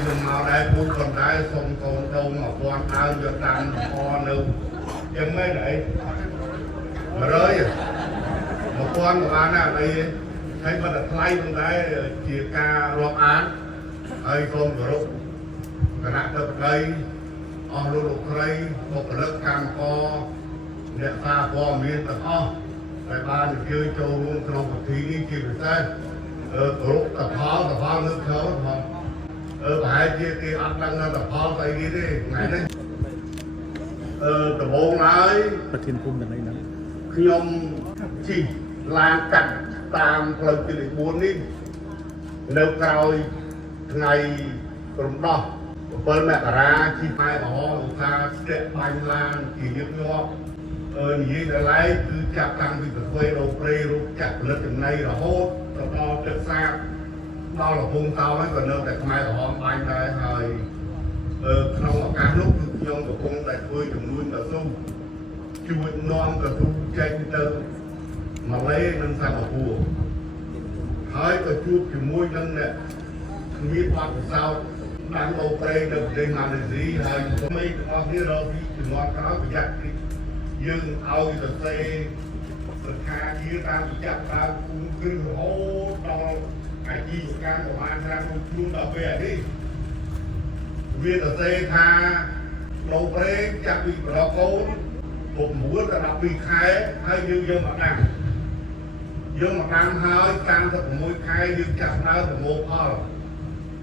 ខ្ញុំមកដែរពូcònដែរសុំកូនដងមកពាន់ដើមយកតាមអនៅចឹងមែនអី100 1000បានណាអីហើយបាត់ថ្លៃផងដែរជាការរាប់អានហើយសូមគោរពគណៈទឹកដីអស់លោកស្រីបុគ្គលិកកម្មករអ្នកសារព័ត៌មានទាំងអស់ដែលបានអញ្ជើញចូលរួមក្នុងពិធីនេះជាពិសេសគោរពតផលលើកខោផងប្រហែលជាគេអត់ដឹងតផលស្អីនេះទេថ្ងៃនេះដំបូងហើយប្រធានភូមិទាំងនេះខ្ញុំជិះឡានកាត់តាមផ្លូវទី4នេះនៅក្រោយថ្ងៃរំដោះ7 មករាជិះម៉ែក្រហមឧស្សាហ៍ស្ទាក់បាញ់ឡានជាញឹកញាប់និយាយដល់ឡែកគឺចាប់តាំងពីប្រទេសរោព្រៃរូបចាក់ផលិតចំណីរហូតដល់ទឹកសាបដល់កំពង់តោហើយក៏នៅតែខ្មែរក្រហមបាញ់ដែរហើយក្នុងឱកាសនោះគឺខ្ញុំកំពុងតែធ្វើជំនួយកស៊ូជួយនាំកស៊ូចេញទៅម៉ាឡេនិងសិង្ហបុរីហើយក៏ជួបជាមួយនឹងអ្នកមានបទពិសោធន៍តាមអូព្រៃនៅប្រទេសម៉ាឡេស៊ីហើយថ្មីទាំងអស់គ្នារកពីជំនាន់ក្រោយប្រយ័ត្នពីយើងឲ្យសរសេរសិក្ខាគារតាមប្រចាំតាមគុំគ្រឹះរហូតដល់អាជីវកម្មប្រមាណឆ្នាំជួនដល់ពេលនេះវាសរសេរថាលោកព្រែងចាប់ពីប្រកូន9ដល់12ខែហើយយើងយកមកដាំហើយ36ខែយើងចាប់ដើមប្រមូលផល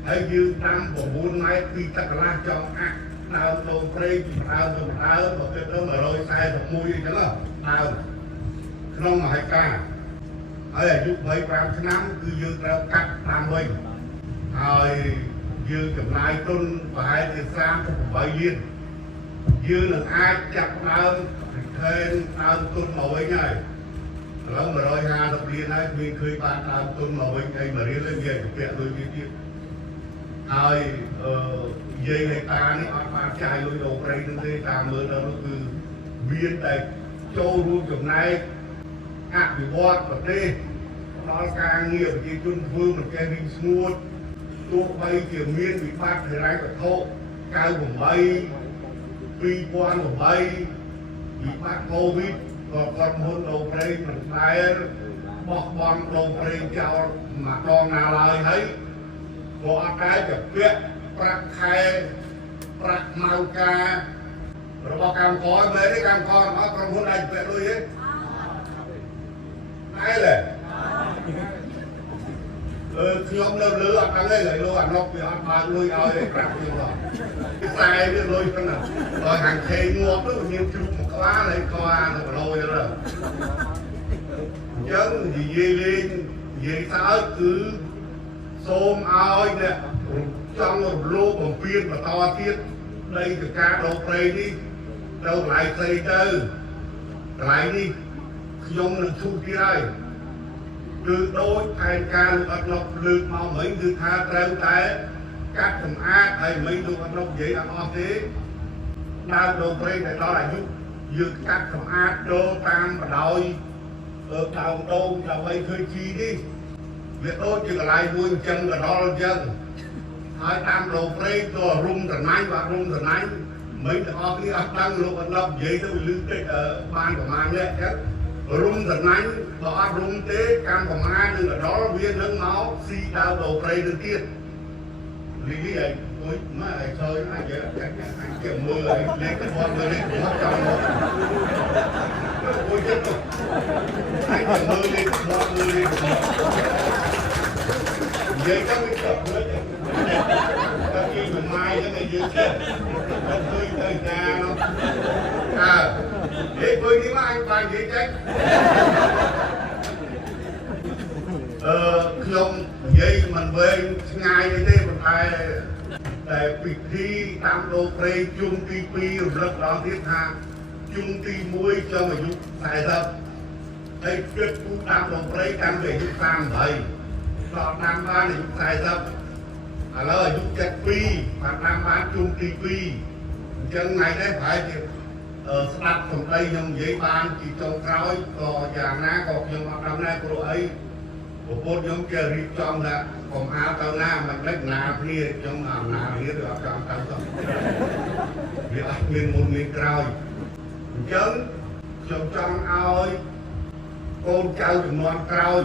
ហើយយើងដាំ9ម៉ែត្រពីទឹកកន្លះចុងអាក់ដើមលោកព្រែងពីដើមទៅដើមមកទៅ141អញ្ចឹងដើមក្នុង1ហិកតាហើយអាយុ25ឆ្នាំគឺយើងត្រូវកាត់តាមវិញហើយយើងចំណាយទុនប្រហែលជា38លានយើងនឹងអាចចាប់ដើមថែមដើមទុនមកវិញហើយឥឡូវ150លានហើយមានឃើញបានដើមទុនមកវិញអីមករៀលវាជាពាក់លុយវាទៀតហើយនិយាយហេតានេះអត់បានចាយលុយលោកព្រៃនឹងទេតាមមើលទៅគឺមានតែចូលរួមចំណែកអភិវឌ្ឍប្រទេសដល់ការងារប្រជាជនធ្វើមិនចេះរីងស្ងួតទោះបីជាមានវិបត្តិហិរញ្ញវត្ថុ98 2008វិបត្តិកូវីដក៏គាត់មុនលោកព្រៃមិនដែលបោះបង់លោកព្រៃចោលម្ដងណាឡើយហើយក៏អត់ដែរជាពាក់ប្រាក់ខែប្រាក់ម៉ៅការរបស់កម្មករមែនទេកម្មករអត់ក្រុមហ៊ុនអាចពាក់លុយទេតែឡើយខ្ញុំនៅលើអត់ដឹងទេលោកអាណុកវាអត់បើកលុយឲ្យទេប្រាប់ខ្ញុំបងខ្សែវាលុយហ្នឹងណាដល់ខាងខេងាប់ទៅមានជ្រូកមួយក្បាលហើយក៏អានៅប្រឡយទៅអញ្ចឹងនិយាយលេងនិយាយសើចគឺសូមឲ្យអ្នកចង់រំលោភបំពានបន្តទៀតនៃការដោព្រៃនេះទៅកន្លែងផ្សេងទៅកន្លែងនេះខ្ញុំនឹងឈូសទៀតហើយគឺដូចផែនការលោកអត់លោកលើកមកមិញគឺថាត្រូវតែកាត់សម្អាតហើយមិញលោកអត់លោកនិយាយអត់អស់ទេដើមដោព្រៃតែដល់អាយុយើងកាត់សម្អាតចូលតាមបដោយដើមដូងដើម្បីឃើញជីនេះវាដូចជាកន្លែងមួយអញ្ចឹងក៏ដល់អញ្ចឹងហើយតាមដោព្រៃក៏រុំតំណែងបាក់រុំតំណែងមិញទាំងអស់គ្នាអត់ដឹងលោកអត់លោកនិយាយទៅលឺតិចបានប្រមាណនេះអញ្ចឹងរុំតំណែងបើអត់រុំទេកម្មប្រមាណនឹងកដល់វានឹងមកស៊ីដើមដោព្រៃទៅទៀតលីលីឯងអុយម៉ែឯងឃើញអាចគេមើលឯងលេខគាត់មើលលេខគាត់ចង់មកអុយចិត្តឯងមើលលេខគាត់មើលលេខគាត់និយាយទៅវាចប់លើតែគេមិនម៉ាយទៅយើងចេះទៅទៅណានោះហេគួយនេះមកអញបាននិយាយចេះខ្ញុំនិយាយមិនវែងឆ្ងាយទេប៉ុន្តែពិធីតាមដោព្រៃជុំទី2រំលឹកដល់ទៀតថាជុំទី1ចំអាយុ40ហើយគិតគូតាមដោព្រៃតាំងពីអាយុ38ដល់តាមបានអាយុ40ឥឡូវអាយុ72បានតាមបានជុំទី2អញ្ចឹងថ្ងៃនេះប្រហែលជាស្ដាប់សម្ដីខ្ញុំនិយាយបានពីចុងក្រោយក៏យ៉ាងណាក៏ខ្ញុំអត់ដឹងដែរព្រោះអីប្រពន្ធខ្ញុំគេរៀបចំថាក ผมหาเต้าหน้ามันเล็กนาพี่จังนาพี่หรือจำเต้าต้องเดี๋ยวมีมุนมีกรอยจังจังเอาโกนเจ้าจำนวนกรอย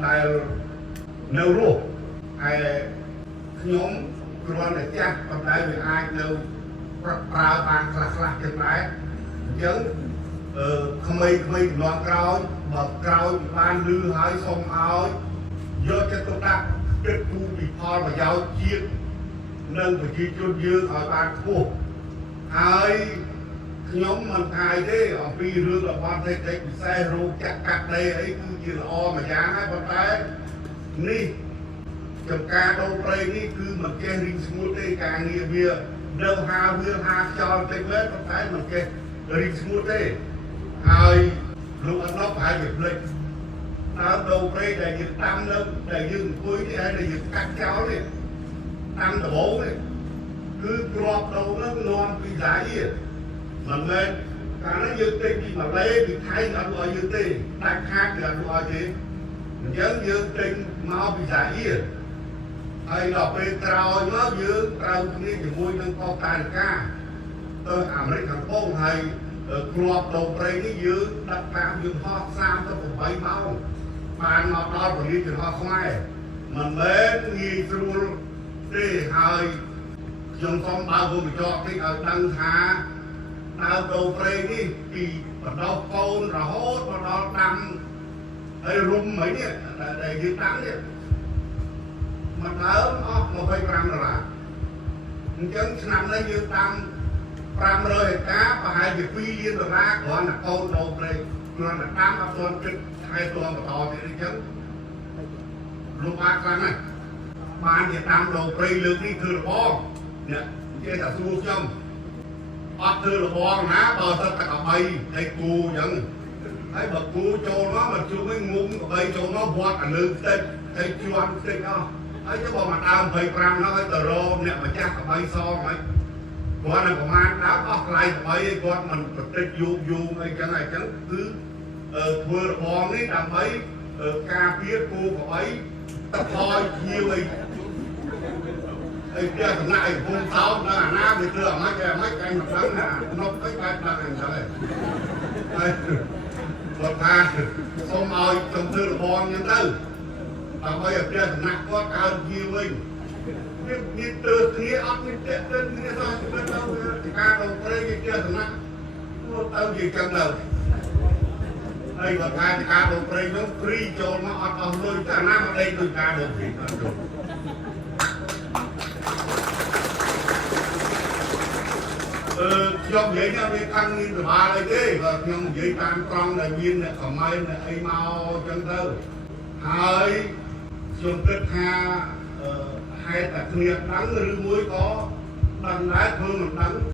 แต่เนื้อรูไอ้ขยมกรอนแต่จักตอนได้ไปaiเนื้อปลาบางคลาจังไรจังขมายนอนกรอยบอกกรอยบ้านลือหายส่งเอาเยอะจะต้องดักเด็กผู้ปีพอมาเยาวเชียดนั่งไปยืดยืดเอาบานคู่ไอ้ขยมมันไทยได้ออกปีเรื่องละวันได้ได้ใส่รูจักกัดเลยไอ้คือยืนออมาอย่างให้คนไทยนี่จำการโดนไปนี่คือมันแกริงสมุทรได้การเงียบเบียเดิมหาเพื่อหาจอนเต็มเลยคนไทยมันแกริงสมุทรได้ไอ้ลูกอันนอกหายแบบเลยน้ำđầu đây là dịch tăng lên là dừng cuối thì hay là dịch cắt cháu này tăng đầu bố này cứ crop đầu nó non bị giải gì mình lên cả nó dư tiền gì mà lấy bị thay là gọi dư tiền tăng khác là gọi gì mình nhớ dư tiền mau bị giải gì hay đọc về trào nó dư trào như thì môi nâng con tài ca tôi ảm lấy thằng phong hay crop đầu đây nó dư đặt tạm dư hot sam tôi cũng bay máu bạn ngọt đau của đi từ họ không ai mình đến nghi trù đi hơi dùng phong bao gồm cho cái ở đăng thả đau đầu prey đi vì bắt đầu phôn rồi hốt bắt đầu đâm ấy rung mấy nhỉ để giữ trắng nhỉ mà lớn một hơi gram là chân nằm đây giữ trắng gram rồi cá và hai việc phi liên rồi ra còn là con đầu prey còn là đám ở con trực haiตัวมาต่อที่นี่จังลูกอาครั้งน่ะบ้านที่ตามเราไปเรื่องนี้คือระบองเนี่ยเจ้าสู้จังปัดคือระบองนะเปิดตะกับใบไอ้กูยังไอ้แบบกูโจnó mà chưa mới ngúngใบโจnó vọtอันนึงเต็มไอ้ชวนเต็มอ่ะไอ้เจ้าบอกมาตามใบปรางnóไอ้ตะโรเนี่ยมาจักกับใบซองไอ้ก่อนน่ะประมาณน้ำออกไหลใบก่อนมันติดยูไอ้จังคือvừa bòn ấy làm ấy cà phê cô của ấy tập thôi nhiều ấy kia thằng này hôm sau là nam thì chưa mấy cái mặt trắng là nó cái hàng trời một thà xong rồi trong thư là bòn nhân tư làm bây giờ kia thằng này có cao nhiều ấy biết từ kia ốc biết chết đến kia thôi chứ đâu ca đâu đây kia thằng này tao gì cần đâu đây là cái cá đồ prey nó free cho nó ở nơi cả nam ở đây tôi cá đồ free do vậy nha việc ăn như là ba đây thế và nhưng vậy tam con là nhiên là còn mai là ai mau chân thơ hai dùng kết hai đặc biệt đắng rư muối có đắng lái thương đắng